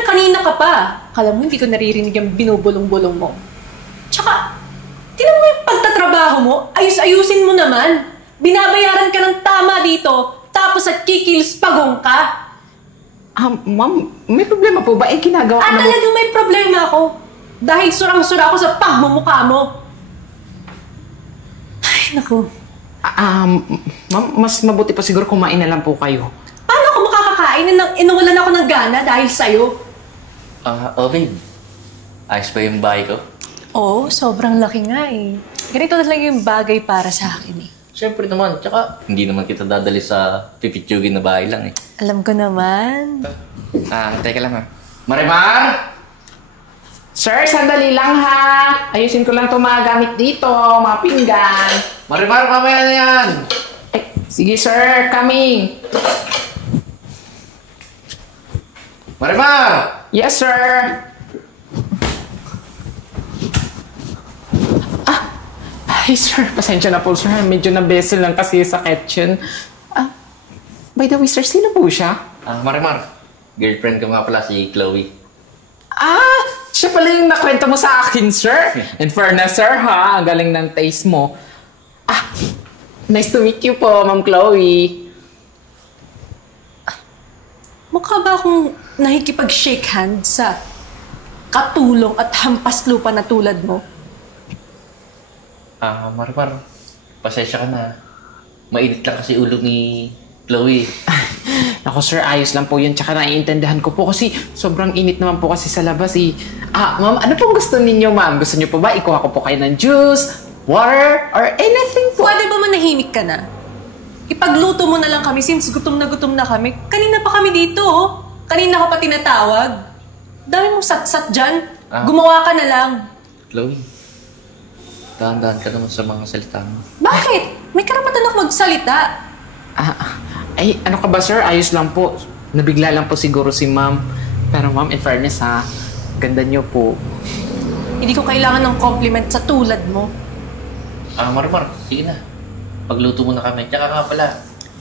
Kaninang-kanina ka pa. Akala mo, hindi ko naririnig yung binubulong-bulong mo. Tsaka, tinan mo yung pagtatrabaho mo, ayus-ayusin mo naman. Binabayaran ka ng tama dito, tapos at kikilos pagong ka. Ma'am, may problema po ba? Ginagawa ko At talagang may problema ako. Dahil surang-sura ako sa pagmumukha mo. Ay, naku. Ma'am, mas mabuti pa siguro kumain na lang po kayo. Paano ako makakakain nang inuwalan ako ng gana dahil sa'yo? Babe. Ayos ba yung bahay ko? Oo, sobrang laki nga eh. Ganito talaga yung bagay para sa akin eh. Siyempre naman. Tsaka, hindi naman kita dadali sa pipitsugin na bahay lang eh. Alam ko naman. Teka lang ha. Marimar! Sir, sandali lang ha. Ayusin ko lang ito mga gamit dito, mga pinggan. Marimar, mamaya na yan! Sige sir, coming. Marimar! Yes sir. Ay sir, pasensya na po sir. Medyo na-vessel lang kasi sa kitchen. By the way sir, sino po siya? Marimar. Girlfriend ko nga pala si Chloe. Siya pala yung nakwento mo sa akin, sir. In fairness, sir, ha? Ang galing ng taste mo. Nice to meet you po, Ma'am Chloe. Mukha ba akong nakikipag-shake hand sa katulong at hampas lupa na tulad mo? Marimar. Pasensya ka na. Mainit lang kasi ulo ni Chloe. Ako, sir, ayos lang po yun. Tsaka naiintindihan ko po kasi sobrang init naman po kasi sa labas eh. Ma'am, ano pong gusto ninyo, ma'am? Gusto niyo po ba ikuha ko po kayo ng juice, water, or anything po? Pwede ba manahimik ka na? Ipagluto mo na lang kami since gutom na kami. Kanina pa kami dito, oh. Kanina ka pa tinatawag. Dami mong sat-sat dyan. Gumawa ka na lang. Chloe, dahan-dahan ka naman sa mga salita mo. Bakit? May karapatan ako magsalita. Ay, ano ka ba, sir? Ayos lang po. Nabigla lang po siguro si ma'am. Pero ma'am, in fairness ha, ganda niyo po. Hindi ko kailangan ng compliment sa tulad mo. Marimar, sige na. Pagluto mo na kami. Tsaka nga pala,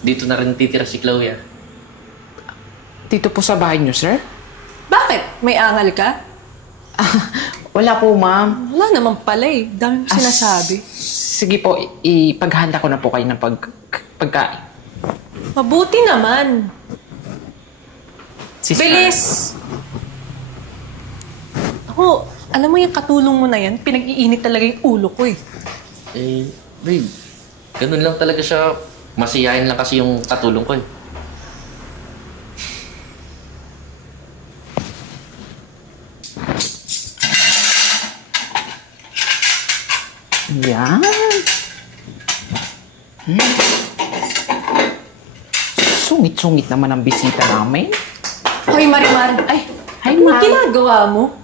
dito na rin titira si Chloe Dito po sa bahay niyo, sir? Bakit? May angal ka? Wala po, ma'am. Wala naman pala eh. Dami mo sinasabi. Sige po, ipaghanda ko na po kayo ng pagkain. Mabuti naman. Sister. Bilis! Ako, alam mo yung katulong mo na yan, pinag-iinit talaga yung ulo ko eh. Babe, ganun lang talaga siya. Masiyahin lang kasi yung katulong ko eh. Yan. Sungit-sungit naman ang bisita namin. Hoy, Marimar. Ay, Hi, ano ma'am. ginagawa mo?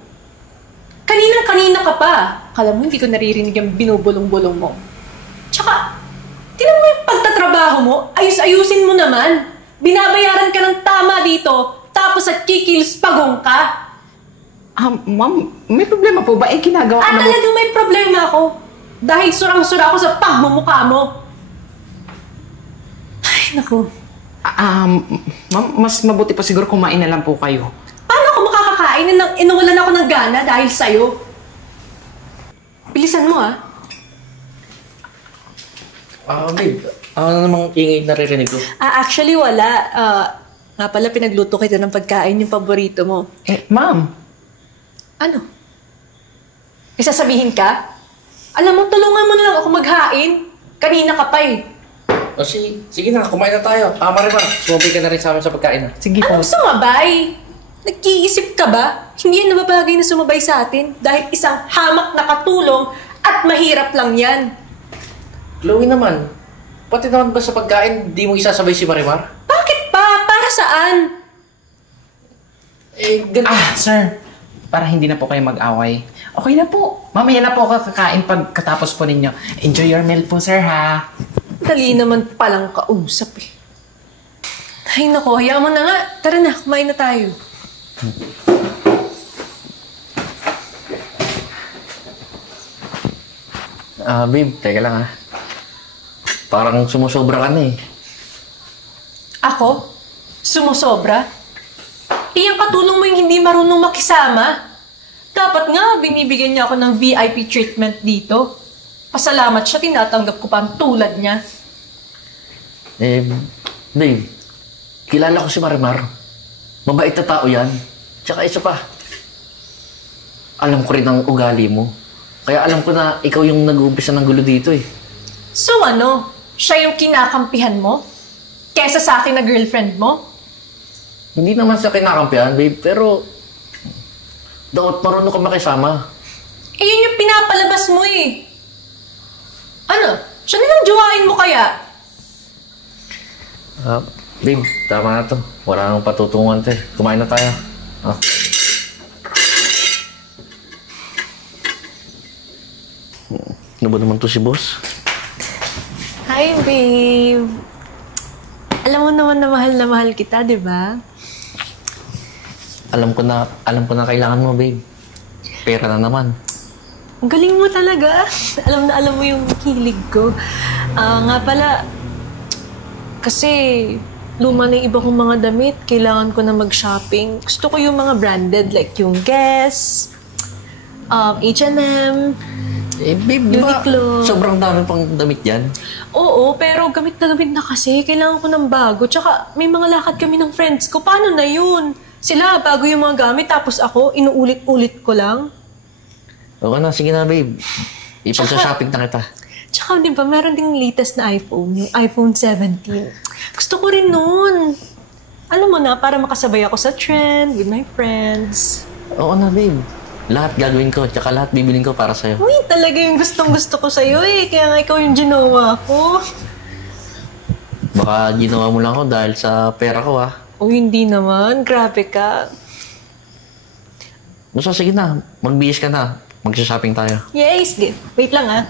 Kanina ka pa. Akala mo, hindi ko naririnig yung binubulong-bulong mo. Tsaka, tinan mo yung pagtatrabaho mo, ayus-ayusin mo naman. Binabayaran ka ng tama dito, tapos at kikilos pagong ka. Ma'am, may problema po ba? Ginagawa ko naman. Talagang may problema ako. Dahil surang-sura ako sa pagmumukha mo. Ay, naku. Ma'am, mas mabuti pa siguro kumain na lang po kayo. Paano ako makakakain nang inuwalan ako ng gana dahil sa'yo? Bilisan mo, Babe, ano namang ingay naririnig ko? Actually, wala. Nga pala, pinagluto kita ng pagkain yung paborito mo. Ma'am. Ano? May sasabihin ka? Alam mo, tulungan mo na lang ako maghain. Kanina ka pa eh. Sige na, kumain na tayo. Marimar, sumabay ka na rin sa amin sa pagkain. Sige po. Anong sumabay? Nag-iisip ka ba? Hindi yan nababagay na sumabay sa atin dahil isang hamak na katulong at mahirap lang yan. Chloe naman, pati naman ba sa pagkain, di mo isasabay si Marimar? Bakit pa? Para saan? Sir, para hindi na po kayo mag-away. Okay na po. Mamaya na po ako kakain pagkatapos po ninyo. Enjoy your meal po, sir, ha? Dali naman palang kausap eh. Ay nako, hayaan mo na nga. Tara na, kumain na tayo. Babe, teka lang Parang sumusobra ka na eh. Ako? Sumusobra? Ang katulong mo yung hindi marunong makisama. Dapat nga, binibigyan niya ako ng VIP treatment dito. Pasalamat siya, tinatanggap ko pa ang tulad niya. Babe, kilala ko si Marimar. Mabait na tao yan. Tsaka isa pa, alam ko rin ang ugali mo. Kaya alam ko na ikaw yung nag-uumpisa ng gulo dito eh. So ano? Siya yung kinakampihan mo? Kesa sa akin na girlfriend mo? Hindi naman sa kinakampihan, babe, pero dapat marunong ka makisama. Yun yung pinapalabas mo eh. Ano? Siya nilang jowain mo kaya? Babe, tama na to. Wala nang patutunguhan to eh. Kumain na tayo. Ano ba naman to si boss? Hi, babe. Alam mo naman na mahal kita, di ba? Alam ko na kailangan mo, babe. Pera na naman. Ang galing mo talaga. Alam mo yung hilig ko. Nga pala, kasi luma na yung iba kong mga damit. Kailangan ko na mag-shopping. Gusto ko yung mga branded, like yung Guess, H&M, Babe, di ba Uniqlo. sobrang dami pang damit yan? Oo, pero gamit na kasi. Kailangan ko ng bago. Tsaka may mga lakad kami ng friends ko. Paano na yun? Sila, bago yung mga gamit. Tapos ako, inuulit-ulit ko lang. Okay na, sige na, babe. Ipagsa-shopping na kita. Tsaka, di ba, meron ding latest na iPhone. Yung iPhone 17. Gusto ko rin nun. Alam mo na, para makasabay ako sa trend with my friends. Oo na, babe. Lahat gagawin ko, tsaka lahat bibiling ko para sa'yo. Uy, talaga yung gustong-gusto ko sa'yo eh. Kaya nga ikaw yung ginawa ko. Baka ginawa mo lang ako dahil sa pera ko, ha? O hindi naman. Grabe ka. Basta sige na, magbihis ka na. Magsha-shopping tayo. Yes, sige. Wait lang ah.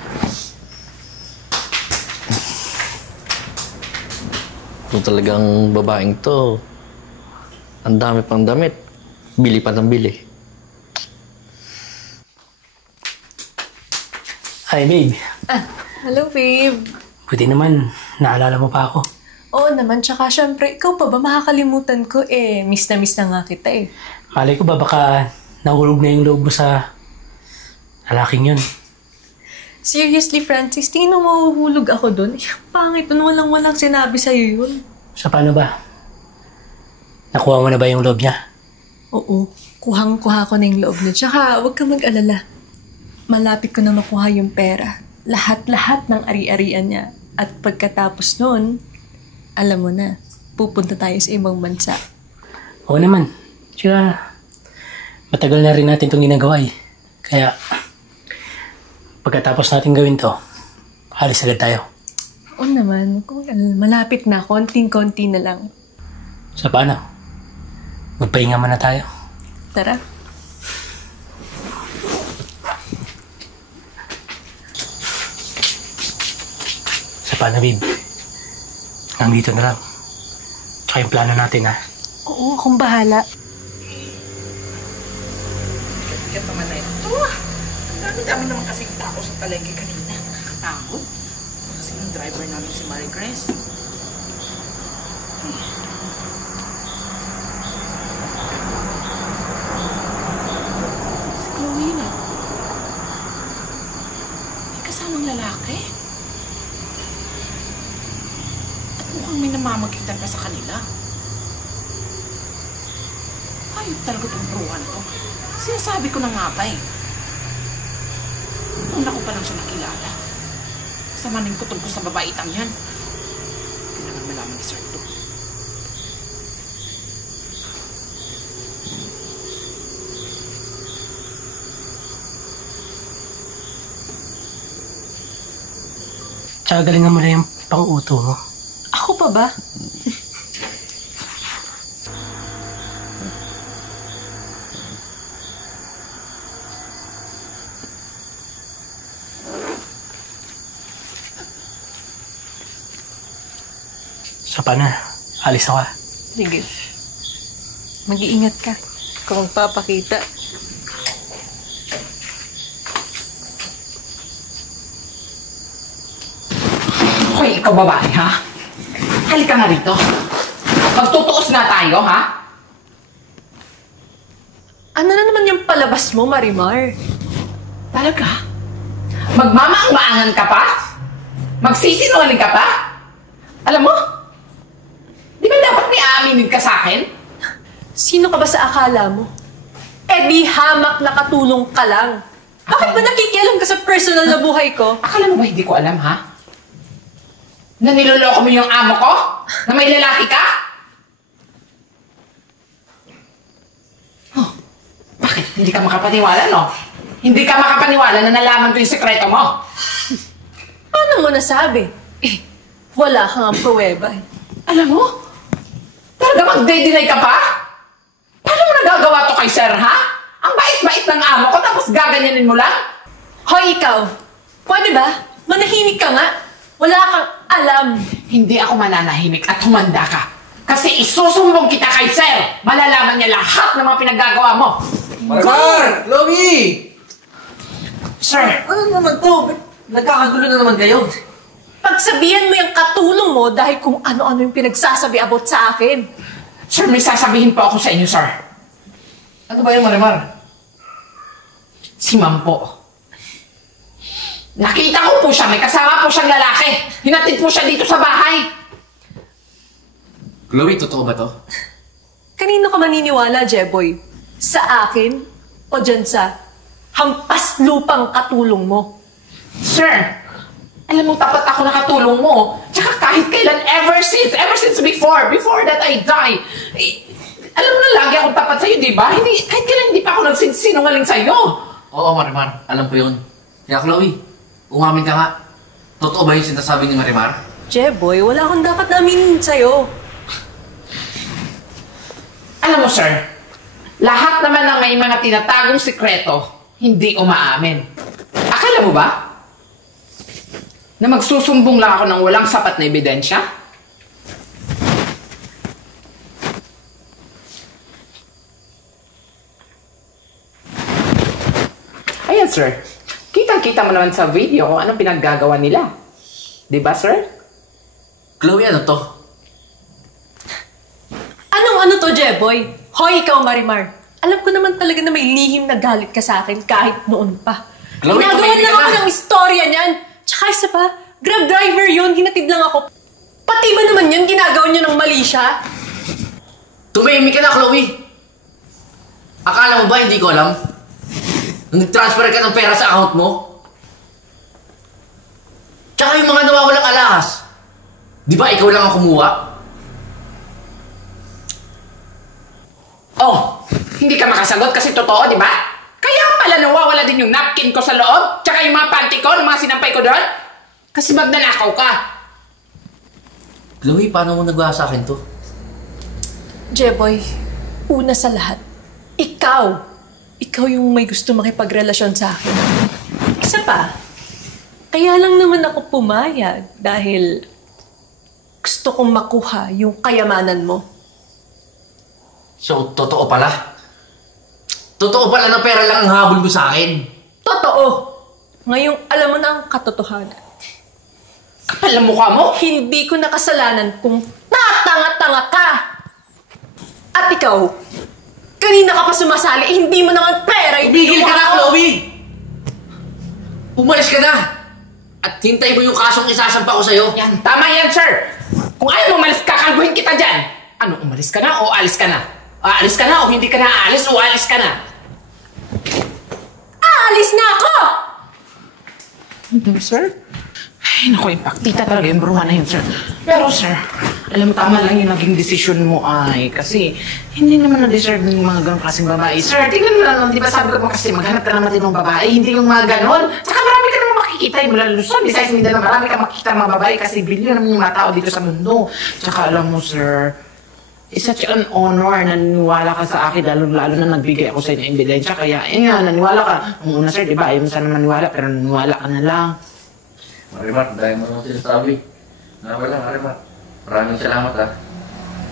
Ito talagang babaeng to. Ang dami pang damit. Bili pa ng bili. Hi, babe. Hello, babe. Buti naman, naalala mo pa ako. Oo naman, tsaka syempre, ikaw pa ba makakalimutan ko eh. Miss na nga kita eh. Malay ko ba baka nahulog na yung loob mo sa lalaking yun? Seriously, Francis, tingin mo mahuhulog ako dun? Eh, pangit dun, walang sinabi sa'yo yun. So, paano ba? Nakuha mo na ba yung loob niya? Oo, kuhang-kuha ko na yung loob niya. Tsaka, huwag ka mag-alala. Malapit ko na makuha yung pera. Lahat-lahat ng ari-arian niya. At pagkatapos nun, alam mo na, pupunta tayo sa ibang bansa. Oo naman. Tsaka, matagal na rin natin itong ginagawa eh. Kaya, pagkatapos natin gawin to, alis agad tayo. Oo naman, kung malapit na, konting-konti na lang. So, paano? Magpahinga muna tayo. Tara. So, paano, babe? Nandito na lang. Tsaka yung plano natin, ha? Oo, akong bahala. Kaya naman na ito. Dami-dami naman kasing tao sa palengke kanina. Nakakatakot. Kasi yung driver namin si Marie Grace. Si Chloe na. May kasamang lalaki. At mukhang may namamagitan pa sa kanila. Ayop talaga itong bruhan to. Sinasabi ko na nga ba eh. Una ko pa lang siya nakilala. Samanin ko tungkol sa babaitang yan. Kailangan malaman ni Sir to. Tsaka galingan mo na yung pang-uto mo. Ako pa ba? So, paano? Alis ako, ha? Sige. Mag-iingat ka kung magpapakita. Hoy, ikaw babae, ha? Halika nga rito. Magtutuos nga tayo, ha? Ano na naman yung palabas mo, Marimar? Talaga? Magmamaang-maangan ka pa? Magsisinungaling ka pa? Alam mo? Di ba dapat may aaminin ka sa akin? Sino ka ba sa akala mo? Eh di hamak na katulong ka lang. Bakit ba nakikialam ka sa personal na buhay ko? Akala mo ba hindi ko alam, ha? Na niloloko mo yung amo ko? Na may lalaki ka? Oh, bakit? Hindi ka makapaniwala, no? Hindi ka makapaniwala na nalaman ko yung sekreto mo. Paano mo nasabi? Eh, wala kang ang pruweba eh. Alam mo? Talaga mag-de-deny ka pa? Paano mo nagagawa to kay sir, ha? Ang bait-bait ng amo ko tapos gaganyanin mo lang? Hoy, ikaw! Pwede ba? Manahimik ka nga. Wala kang alam. Hindi ako mananahimik at humanda ka. Kasi isusumbong kita kay sir. Malalaman niya lahat ng mga pinaggagawa mo. Marimar! Chloe! Sir, Ano naman to? Nagkakagulo na naman kayo. Pagsabihan mo yung katulong mo dahil kung ano-ano yung pinagsasabi about sa akin. sir, may sasabihin po ako sa inyo, sir. Ano ba yan, Marimar? Si Ma'am po. Nakita ko po siya, may kasama po siyang lalaki. Hinatid po siya dito sa bahay. Chloe, totoo ba to? Kanino ka maniniwala, Jeboy? Sa akin o dyan sa hampas lupang katulong mo? Sir, alam mo, tapat ako nakatulong mo. Tsaka kahit kailan, ever since before that I die. Alam mo na lagi akong tapat sa'yo, di ba? Kahit kailan hindi pa ako nagsinungaling sa'yo. Oo, Marimar. Alam ko yun. Kaya Chloe, umamin ka nga. Totoo ba yung sinasabi ni Marimar? Jeboy, wala akong dapat naminin sa'yo. Alam mo, sir, lahat naman ng may mga tinatagong sikreto, hindi umaamin. Akala mo ba? Na magsusumbong lang ako ng walang sapat na ebidensya? Ayan, sir. Kitang-kita mo naman sa video kung anong pinaggagawa nila. Di ba, sir? Chloe, ano to? Ano to, Jeboy? Hoy, ikaw, Marimar. Alam ko naman talaga na may lihim na galit ka sa akin kahit noon pa. Chloe, Ginagawan tumahimik lang ka ako na. ng istorya niyan. Tsaka isa pa, Grab driver yun, hinatid lang ako. Pati ba naman yun, ginagawa niyo ng mali siya? Tumahimik ka na, Chloe! Akala mo ba hindi ko alam? Nung nag-transfer ka ng pera sa account mo? Tsaka yung mga nawawalang alahas. Di ba ikaw lang ang kumuha? Oh, hindi ka makasagot kasi totoo, di ba? Kaya pala nawawala din yung napkin ko sa loob, tsaka yung mga panty ko, yung mga sinampay ko doon. Kasi magnanakaw ka. Chloe, paano mo nagawa sa akin to? Jeboy, una sa lahat, ikaw yung may gusto makipagrelasyon sa akin. Isa pa, kaya lang naman ako pumayag dahil gusto kong makuha yung kayamanan mo. So, totoo pala? Totoo pala na pera lang ang habol mo sa akin? Totoo! Ngayong alam mo na ang katotohanan. Kapal ang mukha mo. Hindi ko nakasalanan kung tatanga-tanga ka! At ikaw, kanina ka pa sumasali, hindi mo naman pera, Tumigil ka na, Chloe! Umalis ka na! At hintay mo yung kasong isasampa ko sa'yo. Yan, tama yan, sir. Kung ayaw mo umalis, kakalbuhin kita dyan. Ano, umalis ka na o alis ka na? Aalis ka na o hindi ka na aalis o alis ka na? Aalis na ako! Sir? Ay, naku, impaktita talaga yung bruha na yun, sir. Pero, sir, alam mo, tama lang yung naging desisyon mo ay kasi hindi naman na-deserve ng mga ganong klaseng babae. Sir, tingnan mo lang, di ba sabi ko mo kasi maghanap ka naman din ng babae, hindi yung mga ganon. Tsaka marami ka naman makikita yung mula Luzon. Besides, hindi na marami ka makikita ng mga babae kasi bilyon naman yung mga tao dito sa mundo. Tsaka alam mo, sir, it's such an honor na naniwala ka sa akin, lalo na nagbigay ako sa inyo ng ebidensya. Kaya, nga, naniwala ka. Ang una, sir, di ba, ayaw mo sana maniwala, pero naniwala ka na lang. Marimar, dahil mo naman sinasabi. Wala, Marimar. Maraming salamat, ha.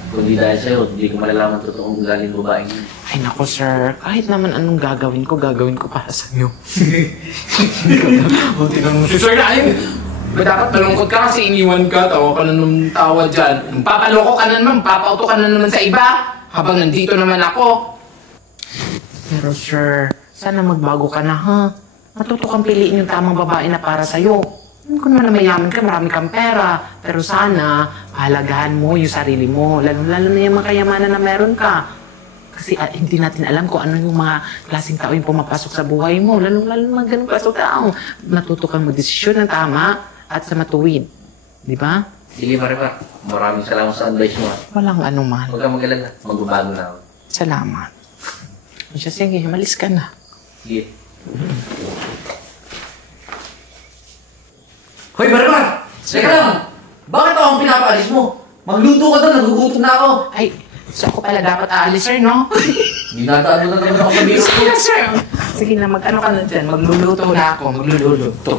Kung di dahil sa'yo, hindi ko malalaman totoong ugali ng babaeng yun. Ay nako sir, kahit naman anong gagawin ko para sa iyo. O tinanong mo si Sir Ryan. Ba dapat malungkot ka kasi iniwan ka, tawa ka na nung tawa dyan. Papaloko ka na naman, papauto ka na naman sa iba. Habang nandito naman ako. Pero sir, sana magbago ka na ha. Matuto kang piliin yung tamang babae na para sa'yo. Kung naman na mayaman ka, marami kang pera. Pero sana, pahalagahan mo yung sarili mo. Lalo na yung mga kayamanan na meron ka. Kasi hindi natin alam kung ano yung mga klaseng tao yung pumapasok sa buhay mo. Lalo na mga ganun klaseng tao. Matuto kang magdesisyon ng tama at sa matuwid. Di ba? Sige, Marimar. Maraming salamat sa advice mo. Walang anuman. Huwag kang mag-alala. Magbabago na ako. Salamat. O siya, sige, malis ka na. Sige. Hoy, Marimar! Teka lang! Bakit ako ang pinapaalis mo? Magluto ka doon, nagugutom na ako. Ay, so ako pala dapat aalis, sir, no? Dinataan mo na naman ako sa biro ko. Sige, sir. Sige na, mag-ano ka na dyan. Magluluto na ako. Magluluto.